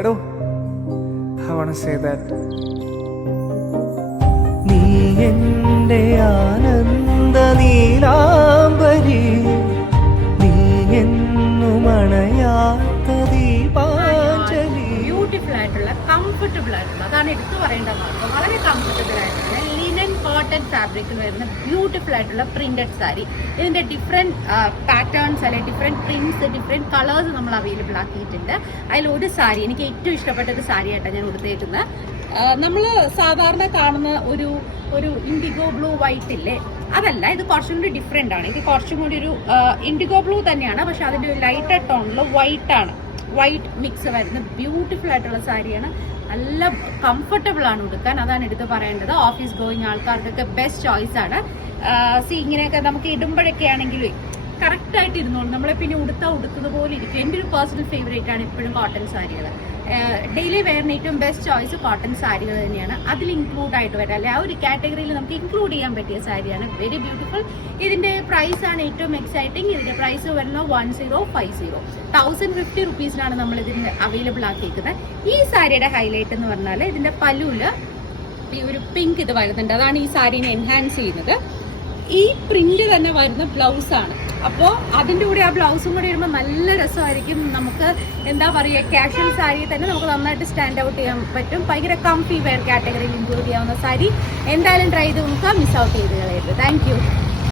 എടോ, I wanna say that. നീ എൻ്റെ ആനന്ദ നീലാംബരി, നീ എന്നും അണയാത്ത ദീപാഞ്ജലി. ബ്യൂട്ടിഫുൾ ആയിട്ടുള്ള കംഫർട്ടബിൾ ആയിട്ടുള്ള, അതാണ് എടുത്തു പറയേണ്ട മാത്രം. വളരെ കംഫർട്ടബിൾ ആയിട്ടുള്ള ലിനൻ കോട്ടൺ ഫാബ്രിക്കിൽ വരുന്ന ബ്യൂട്ടിഫുൾ ആയിട്ടുള്ള പ്രിന്റഡ് സാരി. ഇതിന്റെ ഡിഫറെന്റ് പാറ്റേൺസ് അല്ലെങ്കിൽ ഡിഫറെന്റ് പ്രിന്റ്സ്, ഡിഫറെന്റ് കളേഴ്സ് നമ്മൾ അവൈലബിൾ ആക്കിയിട്ടുണ്ട്. അതിൽ ഒരു സാരി എനിക്ക് ഏറ്റവും ഇഷ്ടപ്പെട്ട ഒരു സാരി ആയിട്ടാണ് ഞാൻ ഉടുത്തേക്കുന്നത്. നമ്മൾ സാധാരണ കാണുന്ന ഒരു ഇൻഡിഗോ ബ്ലൂ വൈറ്റ് ഇല്ലേ, അതല്ല, ഇത് കുറച്ചും കൂടി ഡിഫറെന്റ് ആണ്. ഇത് കുറച്ചും കൂടി ഒരു ഇൻഡിഗോ ബ്ലൂ തന്നെയാണ്, പക്ഷെ അതിന്റെ ഒരു ലൈറ്റർ ടോണിൽ വൈറ്റ് ആണ്, വൈറ്റ് മിക്സ് വരുന്ന ബ്യൂട്ടിഫുൾ ആയിട്ടുള്ള സാരിയാണ്. നല്ല കംഫർട്ടബിൾ ആണ് ഉടുക്കാൻ, അതാണ് എടുത്ത് പറയേണ്ടത്. ഓഫീസ് ഗോയിങ് ആൾക്കാർക്കൊക്കെ ബെസ്റ്റ് ചോയ്സ് ആണ്. ഇങ്ങനെയൊക്കെ നമുക്ക് ഇടുമ്പോഴൊക്കെ ആണെങ്കിലും കറക്റ്റ് ആയിട്ട് ഇരുന്നോളൂ. നമ്മളെ പിന്നെ ഉടുത്തത് പോലെ ഇരിക്കും. എൻ്റെ ഒരു പേഴ്സണൽ ഫേവറേറ്റ് ആണ് എപ്പോഴും കോട്ടൺ സാരികൾ. ഡെയിലി വെയറിന് ഏറ്റവും ബെസ്റ്റ് ചോയ്സ് കോട്ടൺ സാരികൾ തന്നെയാണ്. അതിൽ ഇൻക്ലൂഡ് ആയിട്ട് വരാം, അല്ലെ ആ ഒരു കാറ്റഗറിയിൽ നമുക്ക് ഇൻക്ലൂഡ് ചെയ്യാൻ പറ്റിയ സാരിയാണ്. Very beautiful. ഇതിന്റെ പ്രൈസ് ആണ് ഏറ്റവും എക്സൈറ്റിംഗ്. ഇതിന്റെ പ്രൈസ് വരുന്നത് 1050 1050 റുപ്പീസിനാണ് നമ്മൾ ഇതിന് അവൈലബിൾ ആക്കിയിരിക്കുന്നത്. ഈ സാരിയുടെ ഹൈലൈറ്റ് എന്ന് പറഞ്ഞാൽ ഇതിന്റെ പല്ലുവില് ഈ ഒരു പിങ്ക് ഇത് വരുന്നുണ്ട്, അതാണ് ഈ സാരീനെ എൻഹാൻസ് ചെയ്യുന്നത്. ഈ പ്രിന്റ് തന്നെ വരുന്ന ബ്ലൗസ് ആണ്. അപ്പോൾ അതിൻ്റെ കൂടെ ആ ബ്ലൗസും കൂടി വരുമ്പോൾ നല്ല രസമായിരിക്കും. നമുക്ക് എന്താ പറയുക, കാഷ്വൽ സാരി തന്നെ നമുക്ക് നന്നായിട്ട് സ്റ്റാൻഡ് ഔട്ട് ചെയ്യാൻ പറ്റും. ഭയങ്കര കംഫി വെയർ കാറ്റഗറിയിൽ ഇൻക്ലൂഡ് ചെയ്യാവുന്ന സാരി. എന്തായാലും ട്രൈ ചെയ്ത് നോക്കുക, മിസ് ഔട്ട് ചെയ്ത് കളയരുത്. Thank you.